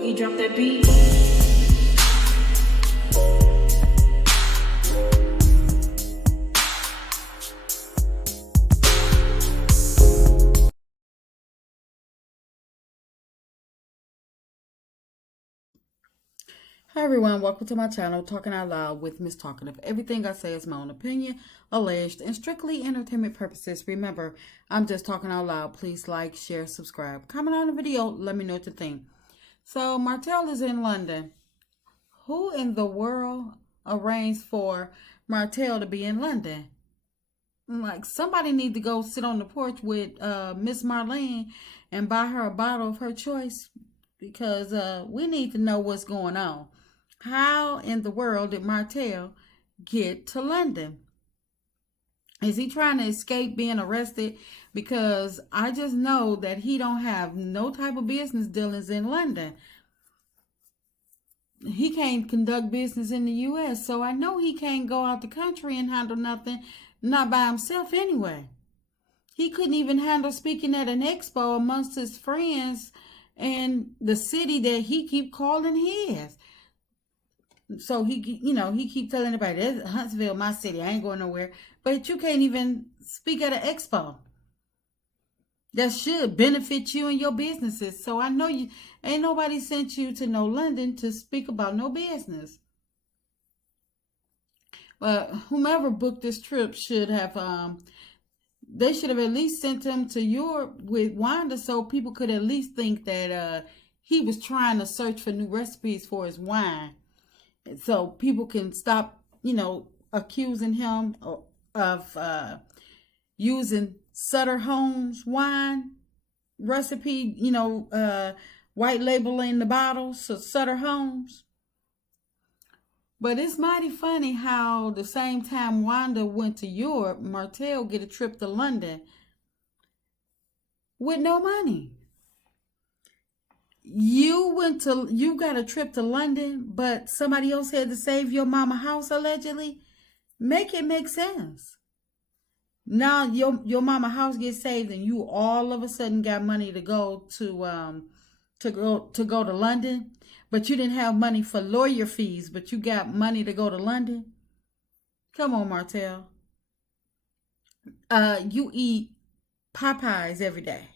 Boogie, drop that beat. Hi everyone, welcome to my channel, Talking Out Loud with Miss Talkative. Everything I say is my own opinion, alleged, and strictly entertainment purposes. Remember, I'm just talking out loud. Please like, share, subscribe, comment on the video, let me know what you think. So, Martell is in London. Who in the world arranged for Martell to be in London? Like, somebody need to go sit on the porch with Miss Marlene and buy her a bottle of her choice, because we need to know what's going on. How in the world did Martell get to London? Is he trying to escape being arrested? Because I just know that he don't have no type of business dealings in London. He can't conduct business in the U.S., so I know he can't go out the country and handle nothing, not by himself anyway. He couldn't even handle speaking at an expo amongst his friends in the city that he keep calling his. So he keep telling everybody, that's Huntsville, my city, I ain't going nowhere. But you can't even speak at an expo that should benefit you and your businesses. So I know you ain't nobody sent you to no London to speak about no business. But whomever booked this trip should have they should have at least sent him to Europe with Wanda, so people could at least think that he was trying to search for new recipes for his wine. So people can stop, accusing him of using Sutter Homes wine recipe, white labeling the bottles, so Sutter Homes. But it's mighty funny how the same time Wanda went to Europe, Martell get a trip to London with no money. You got a trip to London, but somebody else had to save your mama house allegedly. Make it make sense. Now your mama house gets saved, and you all of a sudden got money to go to London, but you didn't have money for lawyer fees, but you got money to go to London. Come on, Martell. You eat Popeyes every day.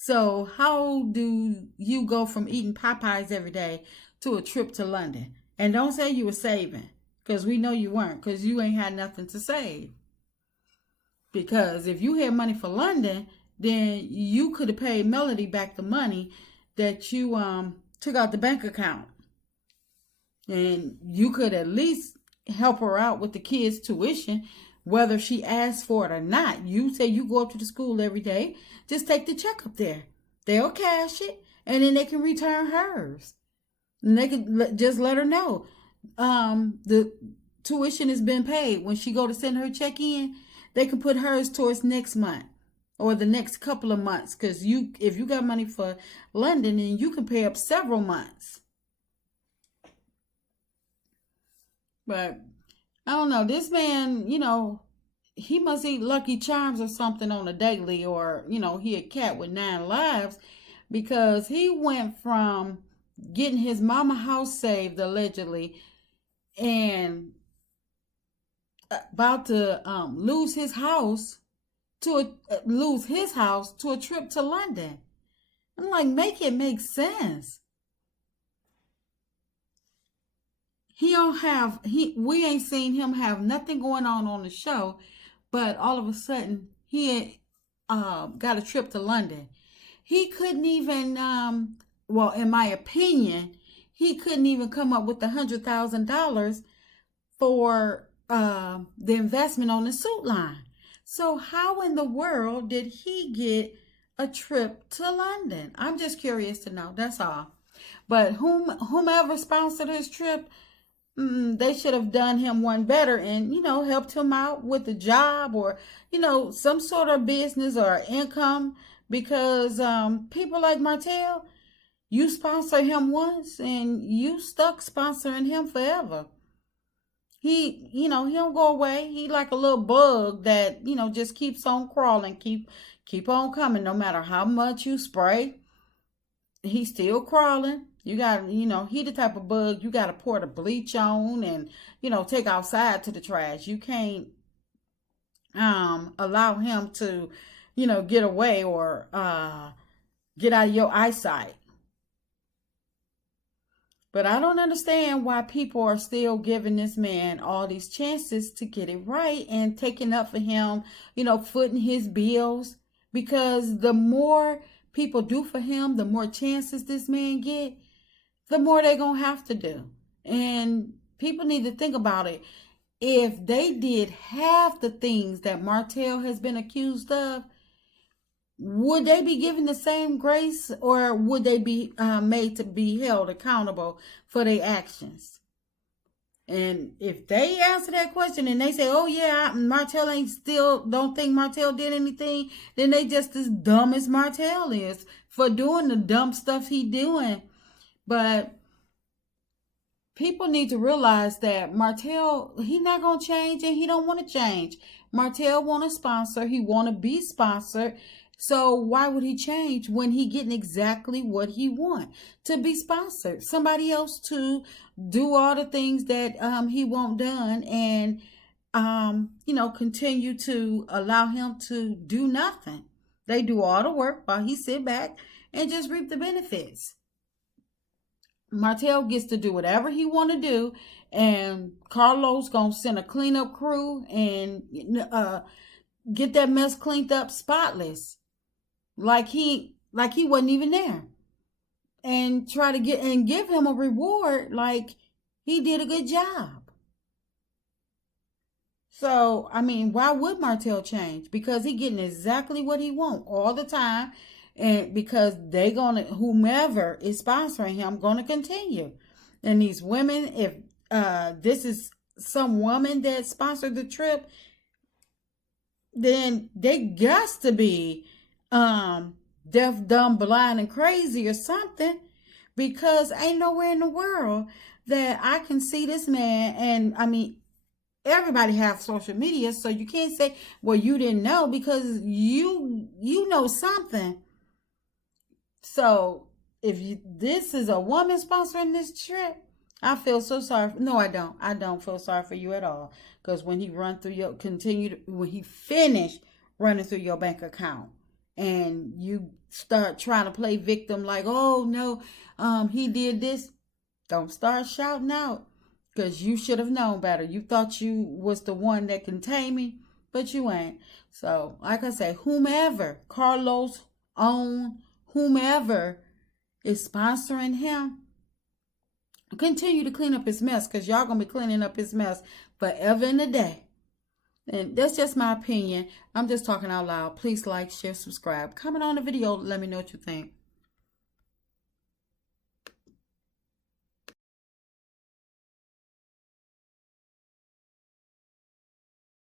So how do you go from eating Popeyes every day to a trip to London? And don't say you were saving, because we know you weren't, because you ain't had nothing to save. Because if you had money for London, then you could have paid Melody back the money that you took out the bank account. And you could at least help her out with the kids' tuition, whether she asks for it or not. You say you go up to the school every day, just take the check up there. They'll cash it, and then they can return hers. And they can just let her know the tuition has been paid. When she go to send her check in, they can put hers towards next month or the next couple of months. Because if you got money for London, then you can pay up several months. But I don't know. This man, he must eat Lucky Charms or something on a daily, or, he a cat with 9 lives, because he went from getting his mama house saved allegedly and about to lose his house to a trip to London. I'm like, make it make sense. We ain't seen him have nothing going on the show, but all of a sudden he got a trip to London. He couldn't even, in my opinion, he couldn't even come up with $100,000 for the investment on the suit line. So how in the world did he get a trip to London? I'm just curious to know. That's all. But whomever sponsored his trip, they should have done him one better and, helped him out with a job or, some sort of business or income, because people like Martell, you sponsor him once and you stuck sponsoring him forever. He don't go away. He like a little bug that, just keeps on crawling, keep on coming. No matter how much you spray, he's still crawling. You got, he the type of bug you got to pour the bleach on and, take outside to the trash. You can't allow him to, get away or get out of your eyesight. But I don't understand why people are still giving this man all these chances to get it right and taking up for him, footing his bills. Because the more people do for him, the more chances this man get, the more they're going to have to do. And people need to think about it. If they did half the things that Martell has been accused of, would they be given the same grace, or would they be made to be held accountable for their actions? And if they answer that question and they say, oh yeah, Martell don't think Martell did anything, then they just as dumb as Martell is for doing the dumb stuff he doing. But people need to realize that Martell, he not going to change, and he don't want to change. Martell want to sponsor. He want to be sponsored. So why would he change when he getting exactly what he want? To be sponsored. Somebody else to do all the things that he want done, and continue to allow him to do nothing. They do all the work while he sit back and just reap the benefits. Martell gets to do whatever he want to do, and Carlos gonna send a cleanup crew and get that mess cleaned up spotless, like he wasn't even there, and try to give him a reward like he did a good job. So I mean, why would Martell change? Because he getting exactly what he want all the time. And because whomever is sponsoring him gonna continue. And these women, if this is some woman that sponsored the trip, then they got to be deaf, dumb, blind, and crazy or something. Because ain't nowhere in the world that I can see this man. And I mean, everybody has social media, so you can't say, well, you didn't know, because you know something. So if this is a woman sponsoring this trip, I feel so sorry. No, I don't. I don't feel sorry for you at all. Because when he when he finished running through your bank account, and you start trying to play victim like, oh no, he did this, don't start shouting out, because you should have known better. You thought you was the one that can tame me, but you ain't. So like I say, whomever, Carlos, whomever is sponsoring him, continue to clean up his mess, because y'all gonna be cleaning up his mess forever and a day. And that's just my opinion. I'm just talking out loud. Please like, share, subscribe, comment on the video, let me know what you think.